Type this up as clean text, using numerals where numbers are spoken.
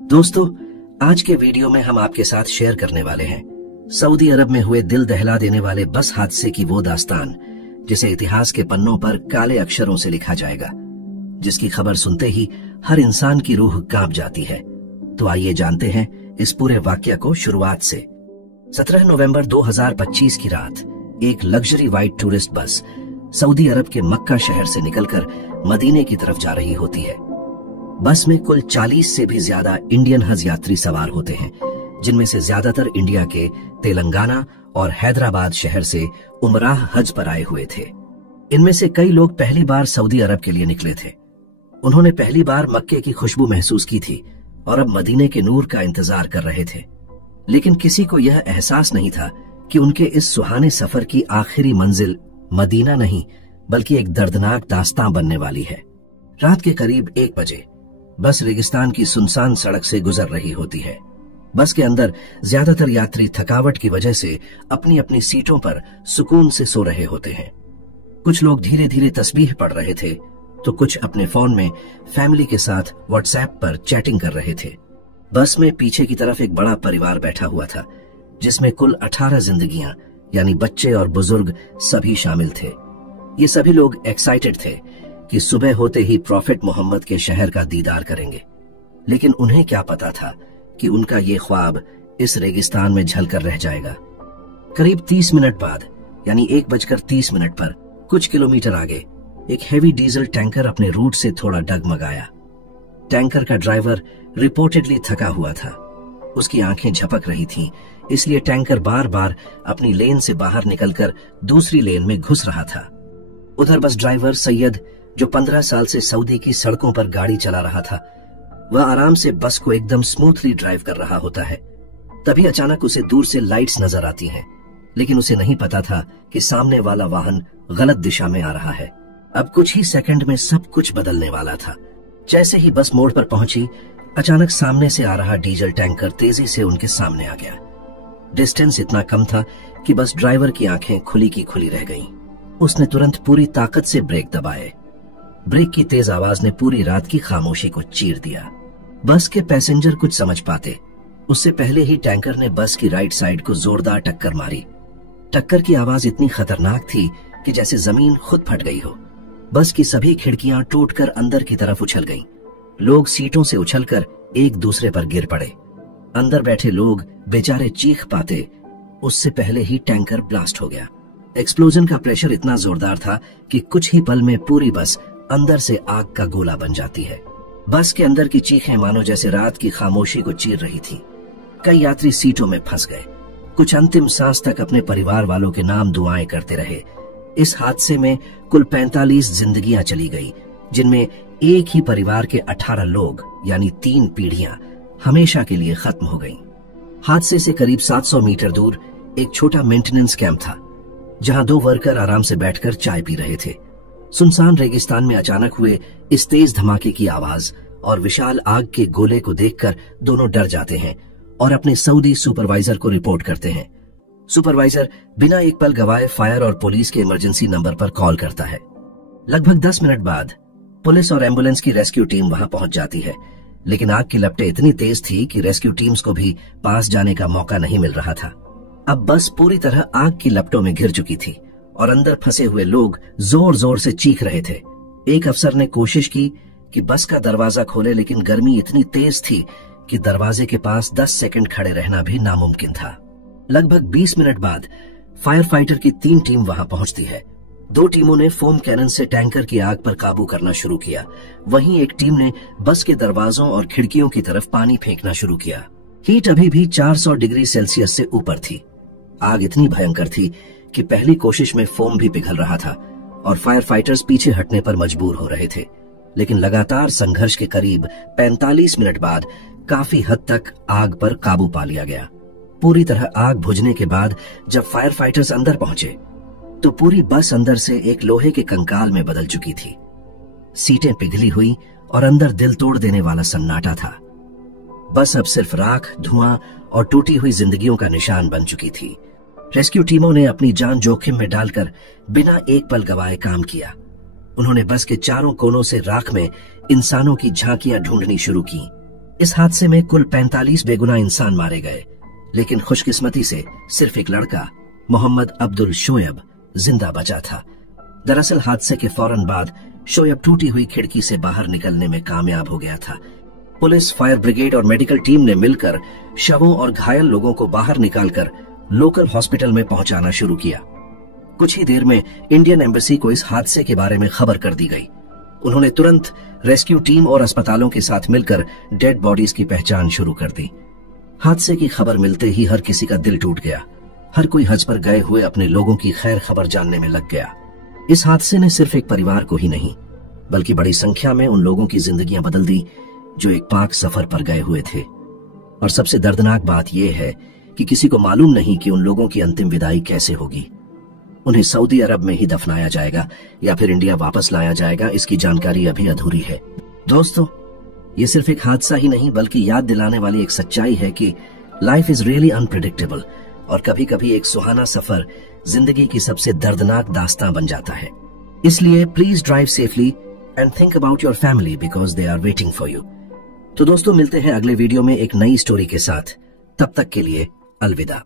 दोस्तों, आज के वीडियो में हम आपके साथ शेयर करने वाले हैं सऊदी अरब में हुए दिल दहला देने वाले बस हादसे की वो दास्तान जिसे इतिहास के पन्नों पर काले अक्षरों से लिखा जाएगा, जिसकी खबर सुनते ही हर इंसान की रूह कांप जाती है। तो आइए जानते हैं इस पूरे वाकया को शुरुआत से। 17 नवंबर 2025 की रात एक luxury white tourist bus Saudi Arab के मक्का शहर से निकलकर मदीने की तरफ जा रही होती है। बस में कुल 40 से भी ज्यादा इंडियन हज यात्री सवार होते हैं, जिनमें से ज्यादातर इंडिया के तेलंगाना और हैदराबाद शहर से उमराह हज पर आए हुए थे। इनमें से कई लोग पहली बार सऊदी अरब के लिए निकले थे। उन्होंने पहली बार मक्के की खुशबू महसूस की थी और अब मदीने के नूर का इंतजार कर रहे थे। लेकिन किसी को यह एहसास नहीं था कि उनके इस सुहाने सफर की आखिरी मंजिल मदीना नहीं बल्कि एक दर्दनाक दास्तां बनने वाली है। रात के करीब 1 बजे बस रेगिस्तान की सुनसान सड़क से गुजर रही होती है। बस के अंदर ज्यादातर यात्री थकावट की वजह से अपनी अपनी सीटों पर सुकून से सो रहे होते हैं। कुछ लोग धीरे धीरे तस्बीह पढ़ रहे थे तो कुछ अपने फोन में फैमिली के साथ व्हाट्सएप पर चैटिंग कर रहे थे। बस में पीछे की तरफ एक बड़ा परिवार बैठा हुआ था, जिसमें कुल 18 जिंदगियां यानी बच्चे और बुजुर्ग सभी शामिल थे। ये सभी लोग एक्साइटेड थे कि सुबह होते ही प्रॉफिट मोहम्मद के शहर का दीदार करेंगे। लेकिन उन्हें क्या पता था कि उनका ये ख्वाब इस रेगिस्तान में झलकर रह जाएगा। करीब 30 मिनट बाद यानी 1:30 पर कुछ किलोमीटर आगे एक हेवी डीजल टैंकर अपने रूट से थोड़ा डगमगाया। टैंकर का ड्राइवर रिपोर्टेडली थका हुआ था। उसकी आंखें झपक रही थीं, इसलिए टैंकर बार बार अपनी लेन से बाहर निकलकर दूसरी लेन में घुस रहा था। उधर बस ड्राइवर सैयद, जो 15 साल से सऊदी की सड़कों पर गाड़ी चला रहा था, वह आराम से बस को एकदम स्मूथली ड्राइव कर रहा होता है। तभी अचानक उसे दूर से लाइट्स नजर आती हैं, लेकिन उसे नहीं पता था कि सामने वाला वाहन गलत दिशा में आ रहा है। अब कुछ ही सेकंड में सब कुछ बदलने वाला था। जैसे ही बस मोड़ पर पहुंची, अचानक सामने से आ रहा डीजल टैंकर तेजी से उनके सामने आ गया। डिस्टेंस इतना कम था कि बस ड्राइवर की आंखें खुली की खुली रह गईं। उसने तुरंत पूरी ताकत से ब्रेक दबाए। ब्रेक की तेज आवाज ने पूरी रात की खामोशी को चीर दिया। बस के पैसेंजर कुछ समझ पाते उससे पहले ही टैंकर ने बस की राइट साइड को जोरदार टक्कर मारी। टक्कर की आवाज इतनी खतरनाक थी कि जैसे जमीन खुद फट गई हो। बस की सभी खिड़कियां टूटकर अंदर की तरफ उछल गईं। लोग सीटों से उछलकर एक दूसरे पर गिर पड़े। अंदर बैठे लोग बेचारे चीख पाते उससे पहले ही टैंकर ब्लास्ट हो गया। एक्सप्लोजन का प्रेशर इतना जोरदार था कि कुछ ही पल में पूरी बस अंदर से आग का गोला बन जाती है। बस के अंदर की चीखें मानो जैसे रात की खामोशी को चीर रही थी। कई यात्री सीटों में फंस गए। कुछ अंतिम सांस तक अपने परिवार वालों के नाम दुआएं करते रहे। इस हादसे में कुल 45 जिंदगियां चली गई, जिनमें एक ही परिवार के 18 लोग यानी 3 पीढ़ियां हमेशा के लिए खत्म हो गईं। हादसे से करीब 700 मीटर दूर एक छोटा मेंटेनेंस कैंप था, जहां 2 वर्कर आराम से बैठकर चाय पी रहे थे। सुनसान रेगिस्तान में अचानक हुए इस तेज धमाके की आवाज और विशाल आग के गोले को देखकर दोनों डर जाते हैं और अपने सऊदी सुपरवाइजर को रिपोर्ट करते हैं। सुपरवाइजर बिना एक पल गवाए फायर और पुलिस के इमरजेंसी नंबर पर कॉल करता है। लगभग 10 मिनट बाद पुलिस और एम्बुलेंस की रेस्क्यू टीम वहां पहुंच जाती है, लेकिन आग की लपटें इतनी तेज थी कि रेस्क्यू टीम्स को भी पास जाने का मौका नहीं मिल रहा था। अब बस पूरी तरह आग की लपटों में घिर चुकी थी और अंदर फंसे हुए लोग जोर जोर से चीख रहे थे। एक अफसर ने कोशिश की कि बस का दरवाजा खोले, लेकिन गर्मी इतनी तेज थी कि दरवाजे के पास 10 सेकंड खड़े रहना भी नामुमकिन था। लगभग 20 मिनट बाद फायर फाइटर की 3 टीम वहां पहुंचती है। 2 टीमों ने फोम कैनन से टैंकर की आग पर काबू करना शुरू किया। वहीं एक टीम ने बस के दरवाजों और खिड़कियों की तरफ पानी फेंकना शुरू किया। हीट अभी भी 400 डिग्री सेल्सियस से ऊपर थी। आग इतनी भयंकर थी कि पहली कोशिश में फोम भी पिघल रहा था और फायर फाइटर्स पीछे हटने पर मजबूर हो रहे थे। लेकिन लगातार संघर्ष के करीब 45 मिनट बाद काफी हद तक आग पर काबू पा लिया गया। पूरी तरह आग बुझने के बाद जब फायर फाइटर्स अंदर पहुंचे तो पूरी बस अंदर से एक लोहे के कंकाल में बदल चुकी थी। सीटें पिघली हुई और अंदर दिल तोड़ देने वाला सन्नाटा था। बस अब सिर्फ राख, धुआं और टूटी हुई जिंदगियों का निशान बन चुकी थी। रेस्क्यू टीमों ने अपनी जान जोखिम में डालकर बिना एक पल गवाए काम किया। उन्होंने बस के चारों कोनों से राख में इंसानों की झांकियां ढूंढनी शुरू की। इस हादसे में कुल 45 बेगुनाह इंसान मारे गए, लेकिन खुशकिस्मती से सिर्फ एक लड़का मोहम्मद अब्दुल शोएब जिंदा बचा था। दरअसल हादसे के फौरन बाद शोएब टूटी हुई खिड़की से बाहर निकलने में कामयाब हो गया था। पुलिस, फायर ब्रिगेड और मेडिकल टीम ने मिलकर शवों और घायल लोगों को बाहर निकालकर लोकल हॉस्पिटल में पहुंचाना शुरू किया। कुछ ही देर में इंडियन एम्बेसी को इस हादसे के बारे में खबर कर दी गई। उन्होंने तुरंत रेस्क्यू टीम और अस्पतालों के साथ मिलकर डेड बॉडीज की पहचान शुरू कर दी। हादसे की खबर मिलते ही हर किसी का दिल टूट गया। हर कोई हज पर गए हुए अपने लोगों की खैर खबर जानने में लग गया। इस हादसे ने सिर्फ एक परिवार को ही नहीं, बल्कि बड़ी संख्या में उन लोगों की जिंदगियां बदल दी जो एक पाक सफर पर गए हुए थे। और सबसे दर्दनाक बात यह है कि किसी को मालूम नहीं कि उन लोगों की अंतिम विदाई कैसे होगी। उन्हें सऊदी अरब में ही दफनाया जाएगा या फिर इंडिया वापस लाया जाएगा, इसकी जानकारी अभी अधूरी है। दोस्तों, ये सिर्फ एक हादसा ही नहीं बल्कि याद दिलाने वाली एक सच्चाई है कि लाइफ इज रियली अनप्रेडिक्टेबल, और कभी कभी एक सुहाना सफर जिंदगी की सबसे दर्दनाक दास्तां बन जाता है। इसलिए please drive safely and think about your family because they are waiting for you. तो दोस्तों, मिलते हैं अगले वीडियो में एक नई स्टोरी के साथ। तब तक के लिए अलविदा।